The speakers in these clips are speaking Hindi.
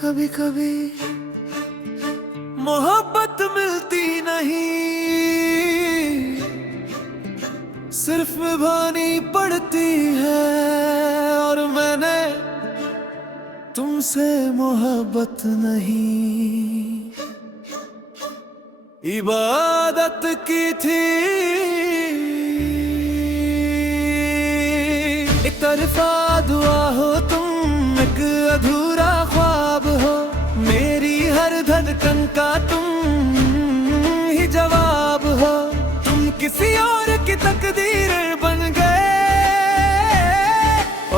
कभी कभी मोहब्बत मिलती नहीं, सिर्फ निभानी पड़ती है। और मैंने तुमसे मोहब्बत नहीं, इबादत की थी। एक तरफा दुआ हो तुम, एक अधूरा ख्वाब हो, मेरी हर धड़कन का तुम ही जवाब हो। तुम किसी और की तकदीर बन गए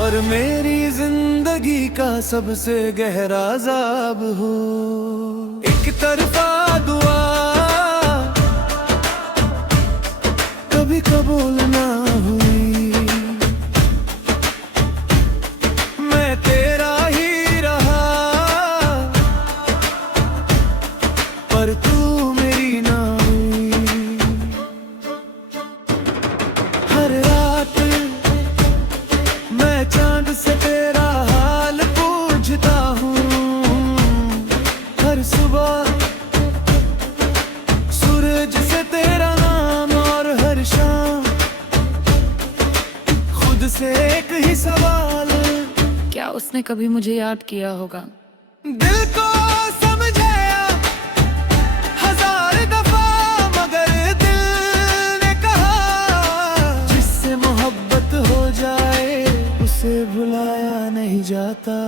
और मेरी जिंदगी का सबसे गहरा अज़ाब हो। एक तरफा दुआ कभी कबूल ना हुई, मैं तेरा ही रहा पर तू मेरी ना हुई। हर रात मैं चांद से तेरा हाल पूछता हूँ, हर सुबह सूरज से तेरा नाम, और हर शाम खुद से एक ही सवाल, क्या उसने कभी मुझे याद किया होगा? दिल को समझे हजार दफा मगर दिल ने कहा, जिससे मोहब्बत हो जाए उसे भुलाया नहीं जाता।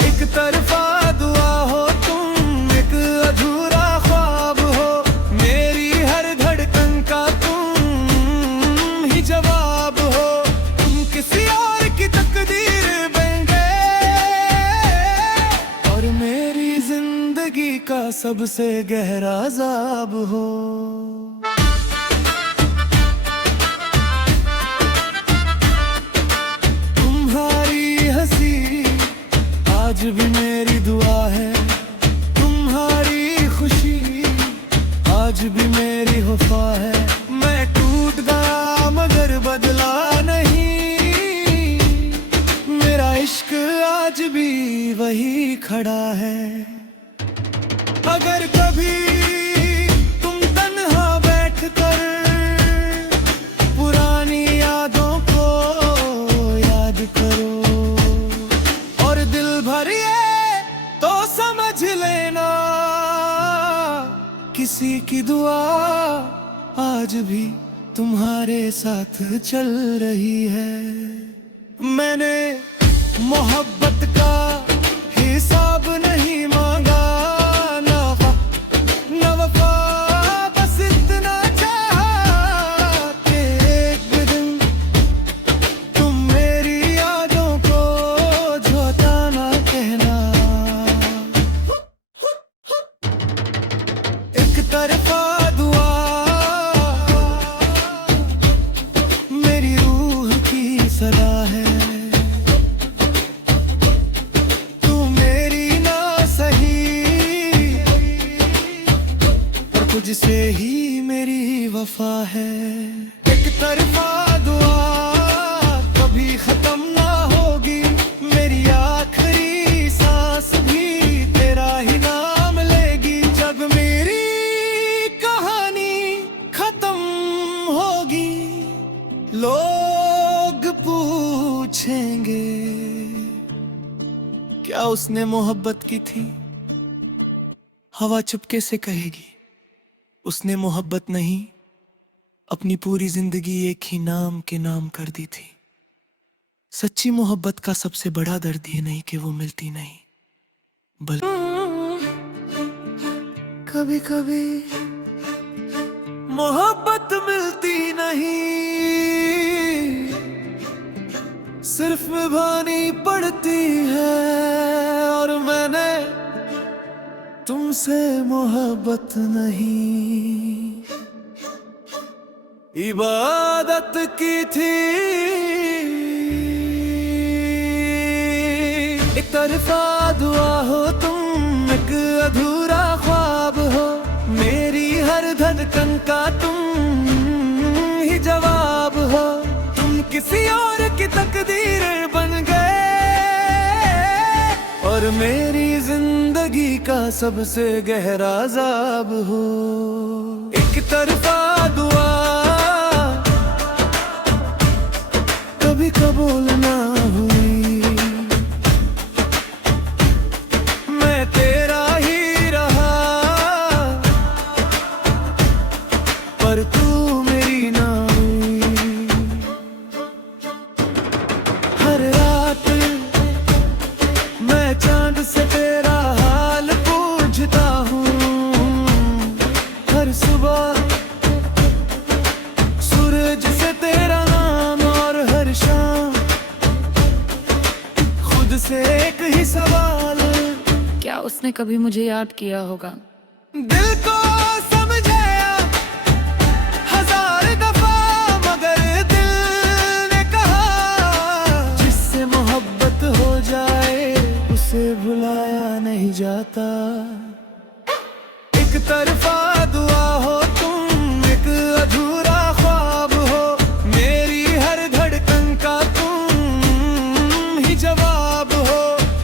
एक तरफा दुआ हो तुम, एक अधूरा ख्वाब हो, मेरी हर धड़कन का तुम ही जवाब हो। तुम किसी और की तकदीर बन गए और मेरी जिंदगी का सबसे गहरा अज़ाब हो। तुम्हारी हंसी आज भी मेरी दुआ है, तुम्हारी खुशी आज भी मेरी वफा है। मैं टूट गया मगर बदला नहीं, मेरा इश्क आज भी वही खड़ा है। अगर कभी तुम तन्हा बैठकर पुरानी यादों को याद करो और दिल भरिए तो समझ लेना, किसी की दुआ आज भी तुम्हारे साथ चल रही है। मैंने मोहब्बत का हिसाब नहीं मांगा, न वफा, बस इतना चाहा कि एक दिन तुम मेरी यादों को झूठा ना कहना। एक तरफा दुआ मेरी रूह की सदा है, तू मेरी ना सही पर तुझसे ही मेरी वफा है। एक तरफा दुआ कभी खत्म ना होगी, मेरी आखिरी सांस भी तेरा ही नाम लेगी। जब मेरी कहानी खत्म होगी लोग पूछेंगे क्या उसने मोहब्बत की थी। हवा चुपके से कहेगी उसने मोहब्बत नहीं, अपनी पूरी जिंदगी एक ही नाम के नाम कर दी थी। सच्ची मोहब्बत का सबसे बड़ा दर्द ये नहीं कि वो मिलती नहीं, बल्कि कभी कभी मोहब्बत मिलती नहीं, सिर्फ निभानी पड़ती है। और मैंने तुमसे मोहब्बत नहीं, इबादत की थी। एक तरफा दुआ हो तुम, एक अधूरा ख्वाब हो, मेरी हर धड़कन का तुम ही जवाब हो। तुम किसी और की तकदीर बन गए और सबसे गहरा अज़ाब हो। एक तरफा दुआ कभी कबूल ना हुई, मैं तेरा ही रहा पर तू मेरी ना हुई। हर रात मैं चांद से तेरा हाल पूछता हूँ, हर सुबह सूरज से तेरा नाम, और हर शाम खुद से एक ही सवाल, क्या उसने कभी मुझे याद किया होगा? दिल को समझे हजार दफा मगर दिल ने कहा, जिससे मोहब्बत हो जाए उसे भुलाया नहीं जाता। एक तरफा दुआ हो तुम, एक अधूरा ख्वाब हो, मेरी हर धड़कन का तुम ही जवाब हो।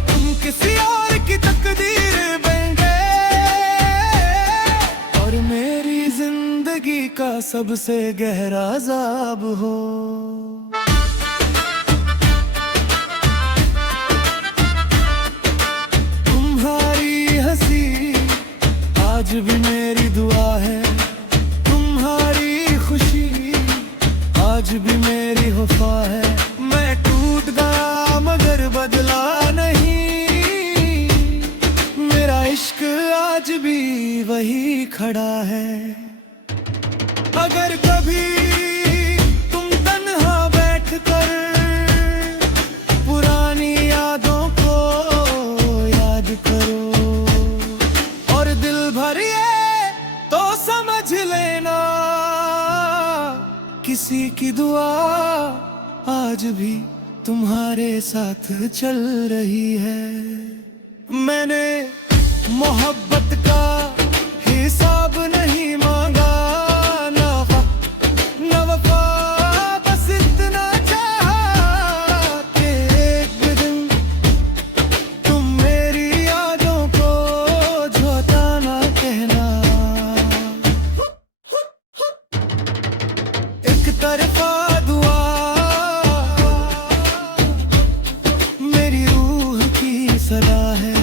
तुम किसी और की तकदीर बन गए और मेरी जिंदगी का सबसे गहरा अज़ाब हो। तुम्हारी हंसी आज भी मेरी दुआ है, तुम्हारी खुशी आज भी मेरी वफा है। मैं टूट गया मगर बदला नहीं, मेरा इश्क आज भी वही खड़ा है। अगर कभी तुम तन्हा बैठकर पुरानी यादों को याद करो और दिल भरिए तो समझ लेना, किसी की दुआ आज भी तुम्हारे साथ चल रही है। मैंने मोहब्बत का हिसाब नहीं मांगा, ना वफा, बस इतना चाहा कि एक दिन तुम मेरी यादों को झूठा ना कहना। एक तरफा दुआ मेरी रूह की सलाह है,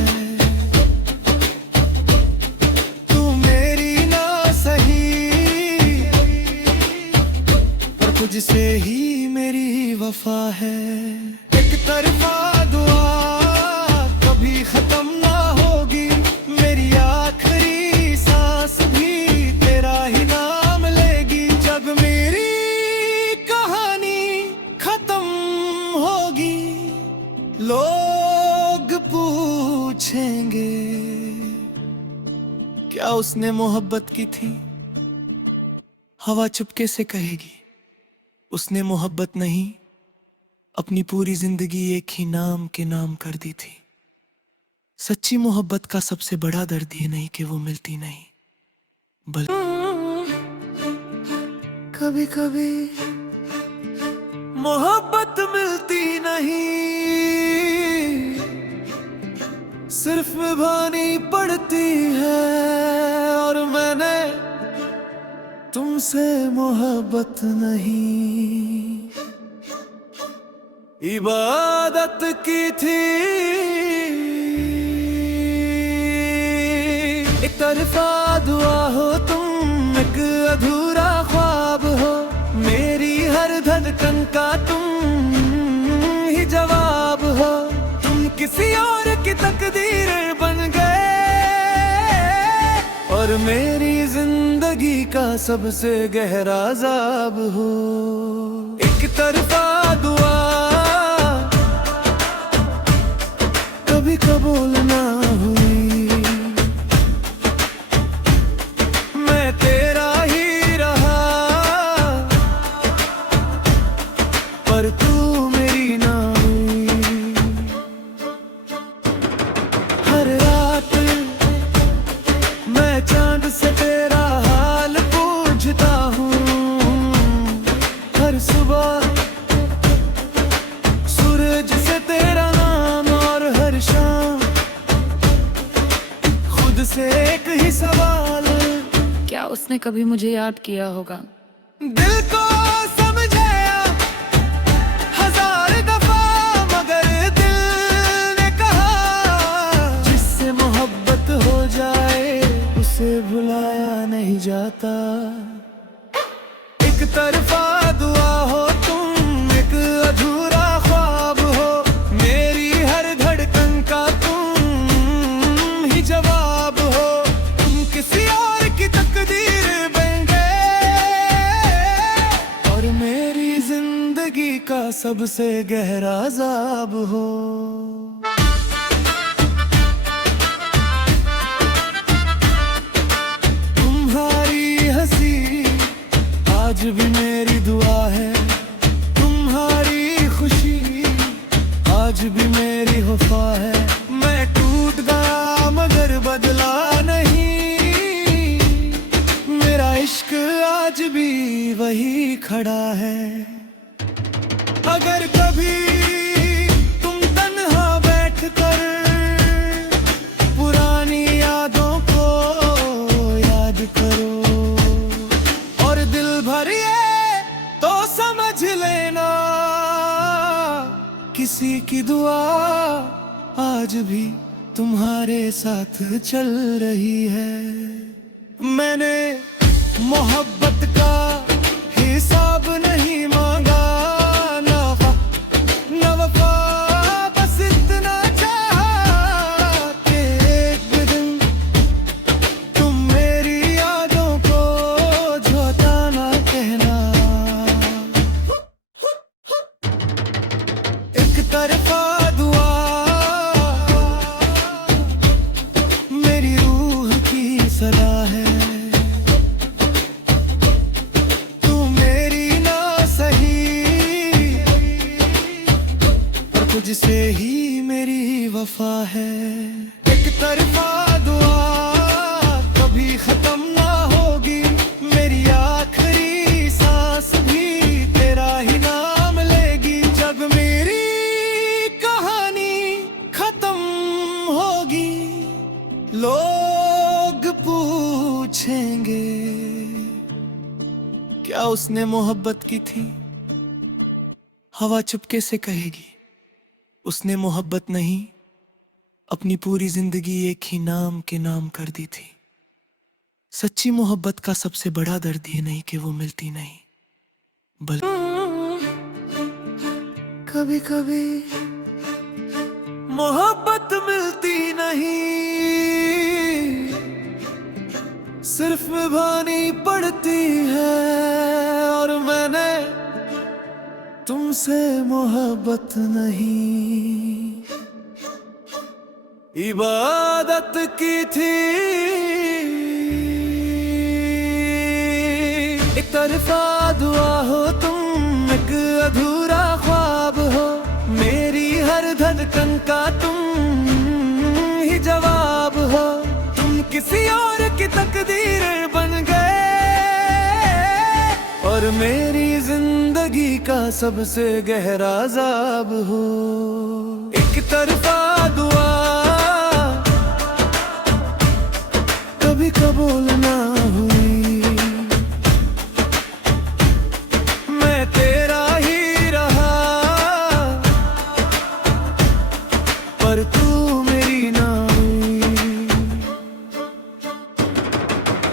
तू मेरी ना सही पर तुझसे ही मेरी वफा है। एक तरफा दुआ कभी खत्म ना होगी, मेरी आखिरी सांस भी तेरा ही नाम लेगी। जब मेरी कहानी खत्म होगी लोग पूछेंगे, क्या उसने मोहब्बत की थी? हवा चुपके से कहेगी, उसने मोहब्बत नहीं, अपनी पूरी जिंदगी एक ही नाम के नाम कर दी थी। सच्ची मोहब्बत का सबसे बड़ा दर्द ये नहीं कि वो मिलती नहीं, बल्कि कभी कभी मोहब्बत मिलती नहीं, सिर्फ निभानी पड़ती है। और मैंने तुमसे मोहब्बत नहीं, इबादत की थी। एक तरफा दुआ हो तुम, एक अधूरा ख्वाब हो, मेरी हर धड़कन का तुम ही जवाब हो। तुम किसी और की तकदीर बन गए और मेरी जिंदगी का सबसे गहरा अज़ाब हो। एक तरफा दुआ कभी कबूल ना हुई, मैं तेरा ही रहा पर तू मेरी ना हुई। हर रात मैं चांद से तेरा हाल पूछता हूँ, हर सुबह सूरज से तेरा नाम, और हर शाम उसने कभी मुझे याद किया होगा। दिल को समझाया हजार दफा, मगर दिल ने कहा जिससे मोहब्बत हो जाए उसे भुलाया नहीं जाता। एक तरफा दुआ हो तुम, एक अधूरा ख्वाब हो, मेरी हर धड़कन का तुम ही जवाब हो। तुम किसी और की तकदीर बन गए और मेरी जिंदगी का सबसे गहरा अज़ाब हो। तुम्हारी हंसी आज भी मेरी दुआ है, तुम्हारी खुशी आज भी मेरी वफा है। मैं टूट गया मगर बदला नहीं, मेरा इश्क आज भी वही खड़ा है। अगर कभी तुम तन्हा बैठकर पुरानी यादों को याद करो और दिल भरिए तो समझ लेना किसी की दुआ आज भी तुम्हारे साथ चल रही है। मैंने मोहब्बत का हिसाब नहीं मांगा, ना वफा, बस इतना चाहा कि एक दिन तुम मेरी यादों को झूठा ना कहना। एक तरफा दुआ मेरी रूह की सलाह है, तू मेरी ना सही और तुझसे ही मेरी वफा है। एक तरफा दुआ कभी खत्म ना होगी, मेरी आखिरी सांस भी तेरा ही नाम लेगी। जब मेरी कहानी खत्म होगी लोग पूछेंगे क्या उसने मोहब्बत की थी। हवा चुपके से कहेगी उसने मोहब्बत नहीं, अपनी पूरी जिंदगी एक ही नाम के नाम कर दी थी। सच्ची मोहब्बत का सबसे बड़ा दर्द ये नहीं कि वो मिलती नहीं, बल्कि कभी कभी मोहब्बत मिलती नहीं, सिर्फ निभानी पड़ती है। और मैंने तुमसे मोहब्बत नहीं इबादत की थी। एक तरफा दुआ हो तुम, एक अधूरा ख्वाब हो, मेरी हर धड़कन का तुम ही जवाब हो। तुम किसी और की तकदीर बन गए और मेरी जिंदगी का सबसे गहरा अज़ाब हो। एक तरफा दुआ कभी कबूल ना हुई, मैं तेरा ही रहा पर तू मेरी ना हुई।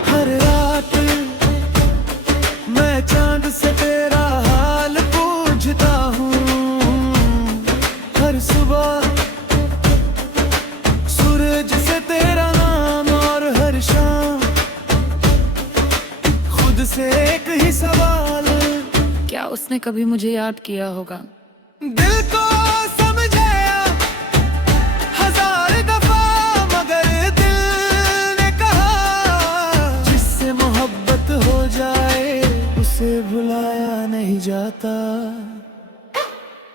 हर रात मैं चांद से तेरा हाल पूछता हूँ, हर सुबह सूरज से तेरा नाम, और हर शाम खुद से एक ही सवाल, क्या उसने कभी मुझे याद किया होगा। दिल को समझाया हजार दफा, मगर दिल ने कहा जिससे मोहब्बत हो जाए उसे भुलाया नहीं जाता।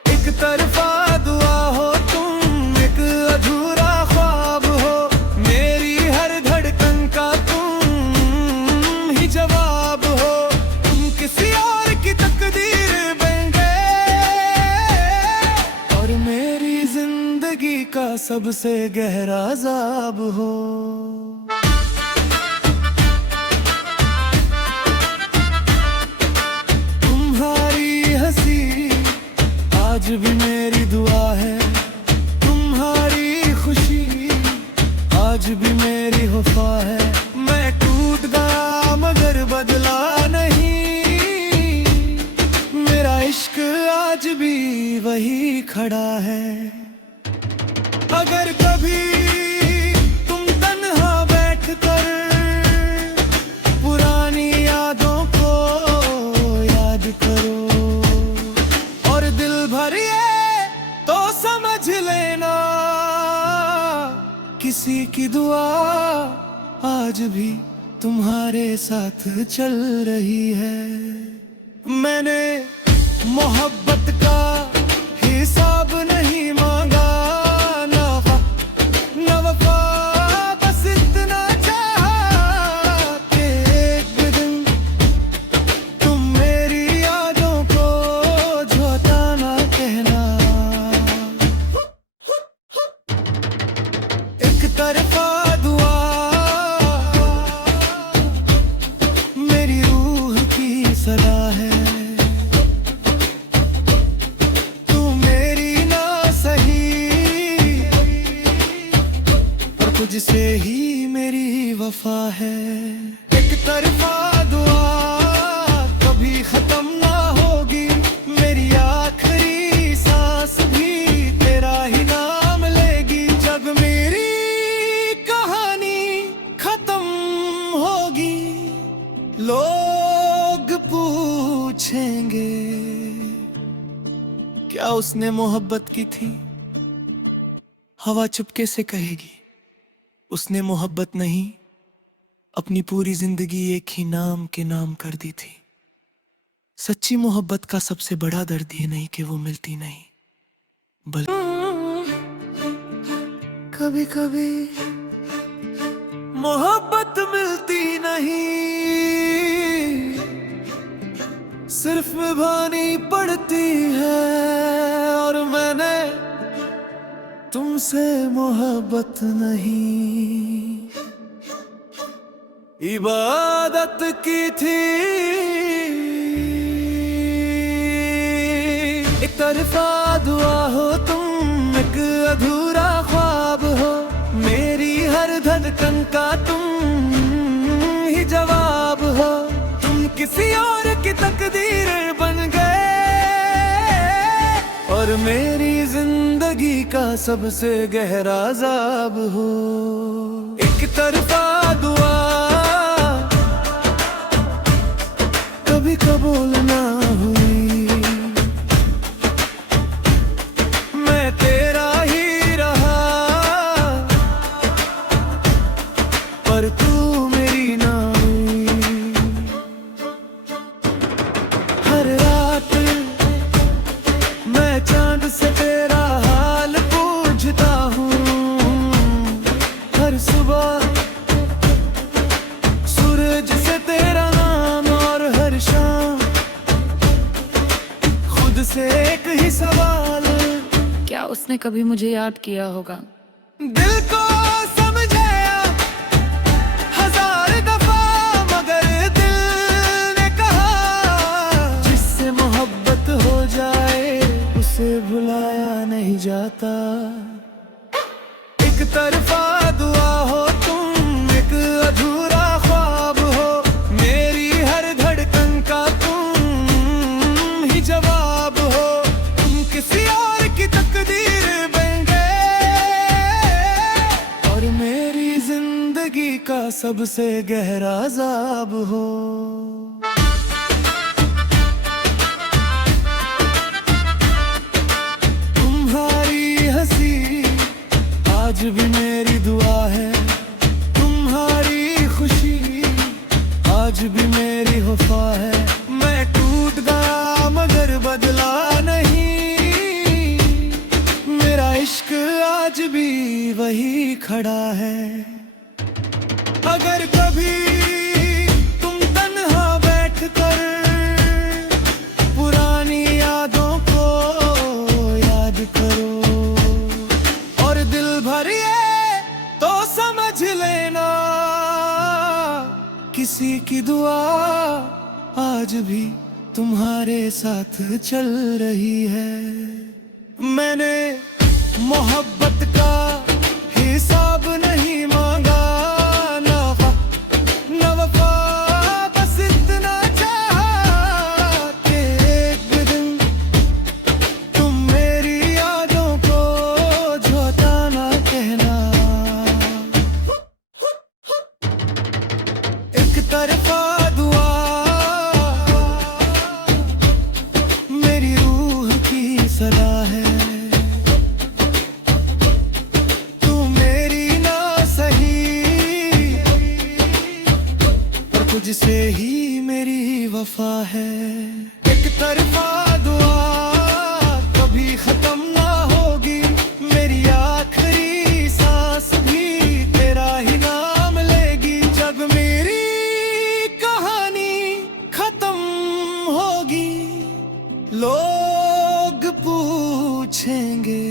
एक तरफा दुआ हो तुम, एक अधूरा ख्वाब हो, मेरी हर धड़कन का तुम ही जवाब हो। तुम किसी और की तकदीर बन गए और मेरी जिंदगी का सबसे गहरा अज़ाब हो। अगर कभी तुम तन्हा बैठकर पुरानी यादों को याद करो और दिल भरिए तो समझ लेना किसी की दुआ आज भी तुम्हारे साथ चल रही है। मैंने मोहब्बत का हिसाब नहीं मांगा, ना वफा, बस इतना चाहा कि एक दिन तुम मेरी यादों को झूठा ना कहना। एक तरफा दुआ मेरी रूह की सलाह है, तुझसे ही मेरी वफा है। एक तरफा दुआ कभी खत्म ना होगी, मेरी आखिरी सांस भी तेरा ही नाम लेगी। जब मेरी कहानी खत्म होगी लोग पूछेंगे क्या उसने मोहब्बत की थी। हवा चुपके से कहेगी उसने मोहब्बत नहीं, अपनी पूरी जिंदगी एक ही नाम के नाम कर दी थी। सच्ची मोहब्बत का सबसे बड़ा दर्द ये नहीं कि वो मिलती नहीं, बल्कि कभी कभी मोहब्बत मिलती नहीं, सिर्फ निभानी पड़ती है। और मैंने तुमसे मोहब्बत नहीं इबादत की थी। एक तरफा दुआ हो तुम, एक अधूरा ख्वाब हो, मेरी हर धड़कन का तुम ही जवाब हो। तुम किसी और की तकदीर बन गए और मेरी जिंदगी का सबसे गहरा अज़ाब हो। एक तरफा दुआ कभी कबूल ना हुई, मैं तेरा ही रहा पर तू मेरी ना हुई। हर रात मैं चांद से तेरा हाल पूछता हूँ, हर सुबह सूरज से तेरा नाम, और हर शाम खुद से एक ही सवाल, क्या उसने कभी मुझे याद किया होगा। दिल को समझाया हजार दफा मगर दिल ने कहा जिससे मोहब्बत हो जाए उसे भुलाया नहीं जाता। एक तरफा दुआ हो तुम, एक अधूरा ख्वाब हो, मेरी हर धड़कन का तुम ही जवाब हो। तुम किसी और की तकदीर बन गए और मेरी जिंदगी का सबसे गहरा अज़ाब हो। आज भी मेरी दुआ है, तुम्हारी खुशी आज भी मेरी वफा है। मैं टूट गया मगर बदला नहीं, मेरा इश्क आज भी वही खड़ा है। अगर कभी तुम तन्हा बैठकर पुरानी यादों को याद करो और दिल भरिए तो समझ लेना किसी की दुआ आज भी तुम्हारे साथ चल रही है। मैंने मोहब्बत का हिसाब नहीं मांगा, ना वफा, बस इतना चाहा कि एक दिन तुम मेरी यादों को झूठा ना वफा है। एक तरफा दुआ कभी खत्म ना होगी, मेरी आखिरी सांस भी तेरा ही नाम लेगी। जब मेरी कहानी खत्म होगी, लोग पूछेंगे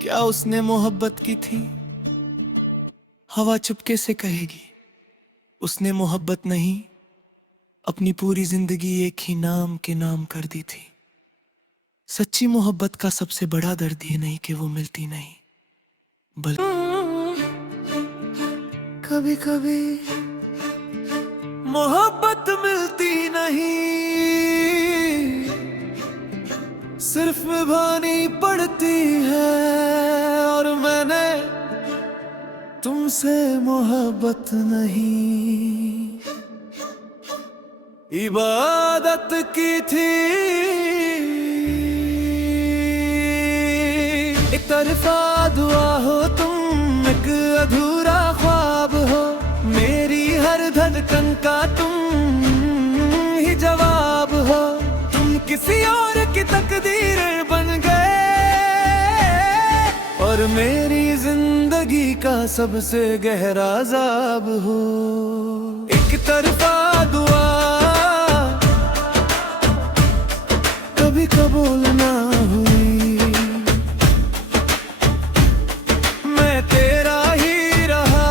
क्या उसने मोहब्बत की थी। हवा चुपके से कहेगी उसने मोहब्बत नहीं, अपनी पूरी जिंदगी एक ही नाम के नाम कर दी थी। सच्ची मोहब्बत का सबसे बड़ा दर्द ये नहीं कि वो मिलती नहीं, बल्कि कभी कभी मोहब्बत मिलती नहीं, सिर्फ निभानी पड़ती है। और मैंने तुमसे मोहब्बत नहीं, इबादत की थी। एक तरफा दुआ हो तुम, एक अधूरा ख्वाब हो, मेरी हर धड़कन का तुम ही जवाब हो। तुम किसी और की तकदीर बन गए और मेरी जिंदगी का सबसे गहरा अज़ाब हो। एक तरफा दुआ कभी कबूल ना हुई, मैं तेरा ही रहा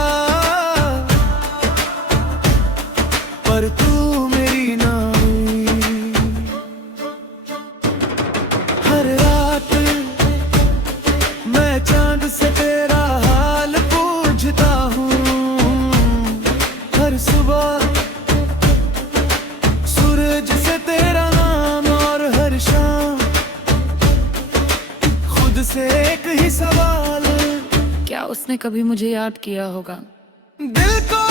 पर तू मेरी ना हुई। हर रात मैं चांद से तेरा हाल पूछता हूँ, हर सुबह सूरज से तेरा नाम, और हर शाम खुद से एक ही सवाल, क्या उसने कभी मुझे याद किया होगा। दिल को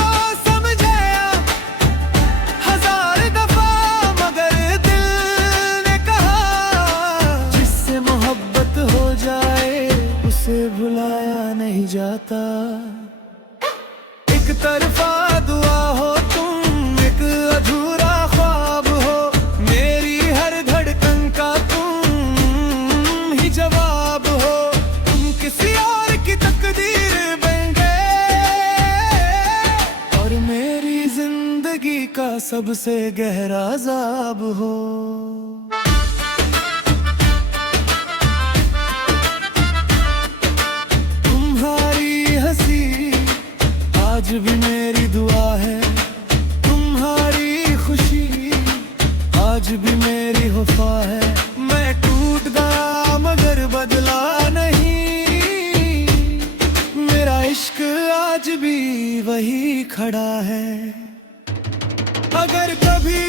समझाया हजार दफा, मगर दिल ने कहा जिससे मोहब्बत हो जाए उसे भुलाया नहीं जाता। एक तरफा दुआ हो तुम, एक अधूरा ख्वाब हो, मेरी हर धड़कन का तुम ही जवाब हो। तुम किसी और की तकदीर बन गए और मेरी जिंदगी का सबसे गहरा अज़ाब हो। तुम्हारी हंसी आज भी मेरी दुआ है, तुम्हारी खुशी आज भी मेरी वफा है। मैं टूट गया मगर बदला नहीं, मेरा इश्क आज भी वही खड़ा है। अगर कभी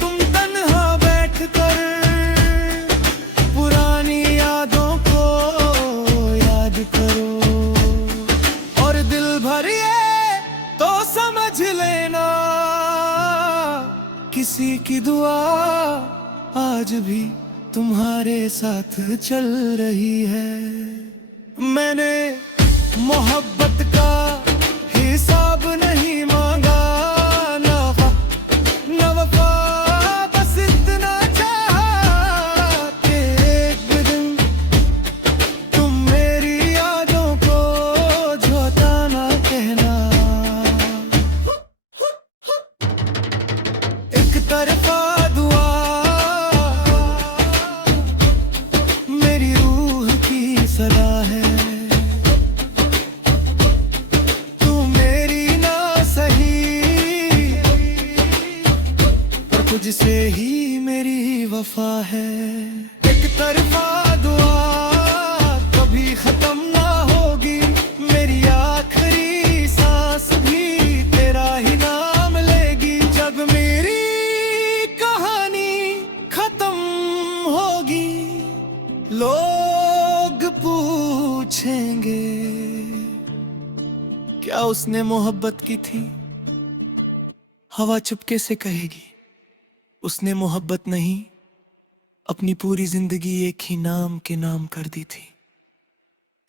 तुम तन्हा बैठकर पुरानी यादों को याद करो और दिल भरिए तो समझ लेना किसी की दुआ आज भी तुम्हारे साथ चल रही है। मैंने मोहब्बत का हिसाब नहीं मांगा, ना वफा, बस इतना चाहा कि एक दिन तुम मेरी यादों को झूठा ना कहना। एक तरफा दुआ मेरी रूह की सदा है, तू मेरी ना सही पर तुझसे ही मेरी वफा है। एक तरफा दुआ कभी खत्म ना होगी, मेरी आखिरी सांस भी तेरा ही नाम लेगी। जब मेरी कहानी खत्म होगी, लोग पूछेंगे क्या उसने मोहब्बत की थी। हवा चुपके से कहेगी उसने मोहब्बत नहीं, अपनी पूरी जिंदगी एक ही नाम के नाम कर दी थी।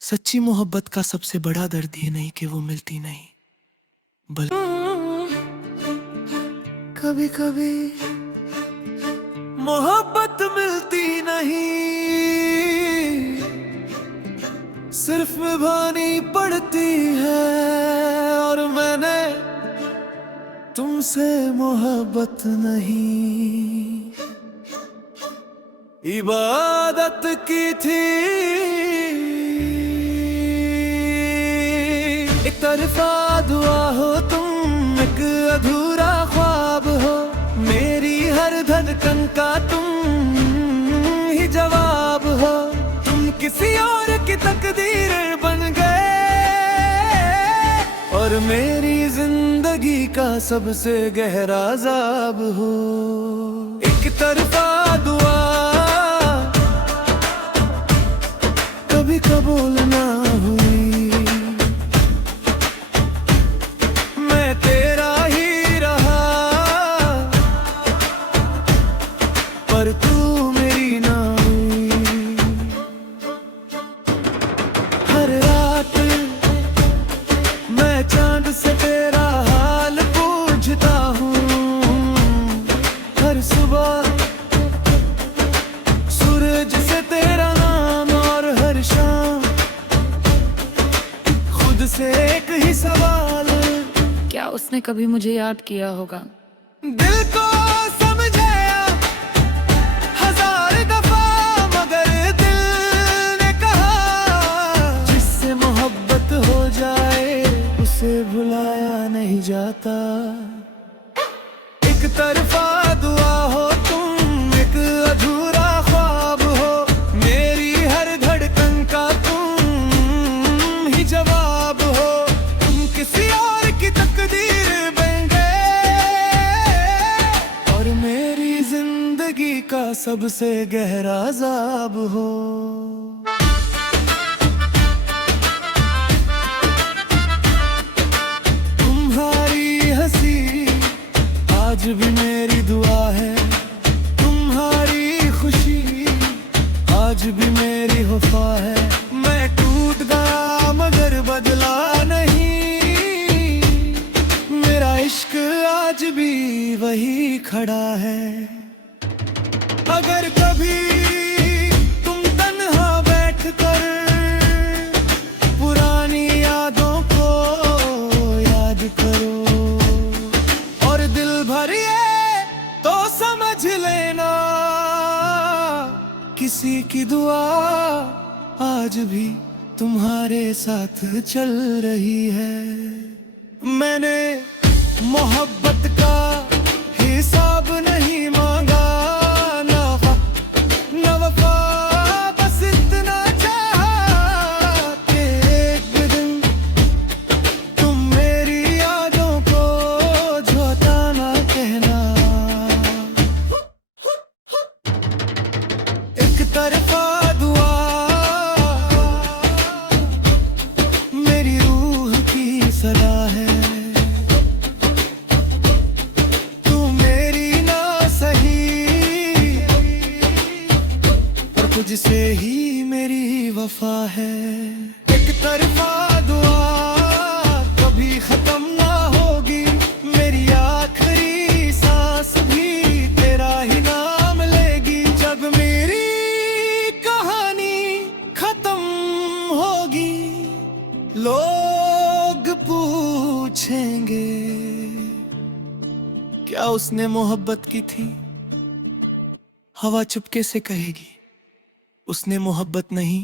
सच्ची मोहब्बत का सबसे बड़ा दर्द ये नहीं कि वो मिलती नहीं, बल्कि कभी कभी मोहब्बत मिलती नहीं, सिर्फ निभानी पड़ती है। और मैंने तुमसे मोहब्बत नहीं, इबादत की थी। एक तरफा दुआ हो तुम, एक अधूरा ख्वाब हो, मेरी हर धड़कन का तुम ही जवाब हो। तुम किसी और की तकदीर बन गए और मेरी जिंदगी का सबसे गहरा अज़ाब हो। एक तरफा दुआ कभी कबूल ना हुई, मैं तेरा ही रहा पर तू मेरी ना हुई। हर रात मैं चांद से तेरा हाल पूछता हूँ, हर सुबह सूरज से तेरा नाम, और हर शाम खुद से एक ही सवाल, क्या उसने कभी मुझे याद किया होगा? दिल को समझे हजार दफा मगर दिल ने कहा, जिससे मोहब्बत हो जाए उसे भुलाया नहीं जाता। एक तरफा दुआ हो तुम, एक अधूरा ख्वाब हो, मेरी हर धड़कन का तुम ही जवाब हो। तुम किसी और की तकदीर बन गए और मेरी जिंदगी का सबसे गहरा अज़ाब हो। तुम्हारी हंसी आज भी मेरी दुआ है, तुम्हारी खुशी आज भी मेरी वफा है। मैं टूट गया मगर बदला नहीं, मेरा इश्क आज भी वही खड़ा है। अगर कभी तुम तन्हा बैठकर पुरानी यादों को याद करो और दिल भरिए तो समझ लेना, किसी की दुआ आज भी तुम्हारे साथ चल रही है। मैंने मोहब्बत का हिसाब नहीं मांगा, न वफा, बस इतना चाहा कि एक दिन तुम मेरी यादों को झूठा ना कहना। एक तरफा दुआ मेरी रूह की सलाह है, तू मेरी ना सही पर तुझसे ही मेरी वफा है। एक तरफा दुआ कभी खत्म ना होगी, मेरी आखिरी सांस भी तेरा ही नाम लेगी। जब मेरी कहानी खत्म होगी लोग पूछेंगे, क्या उसने मोहब्बत की थी? हवा चुपके से कहेगी उसने मोहब्बत नहीं।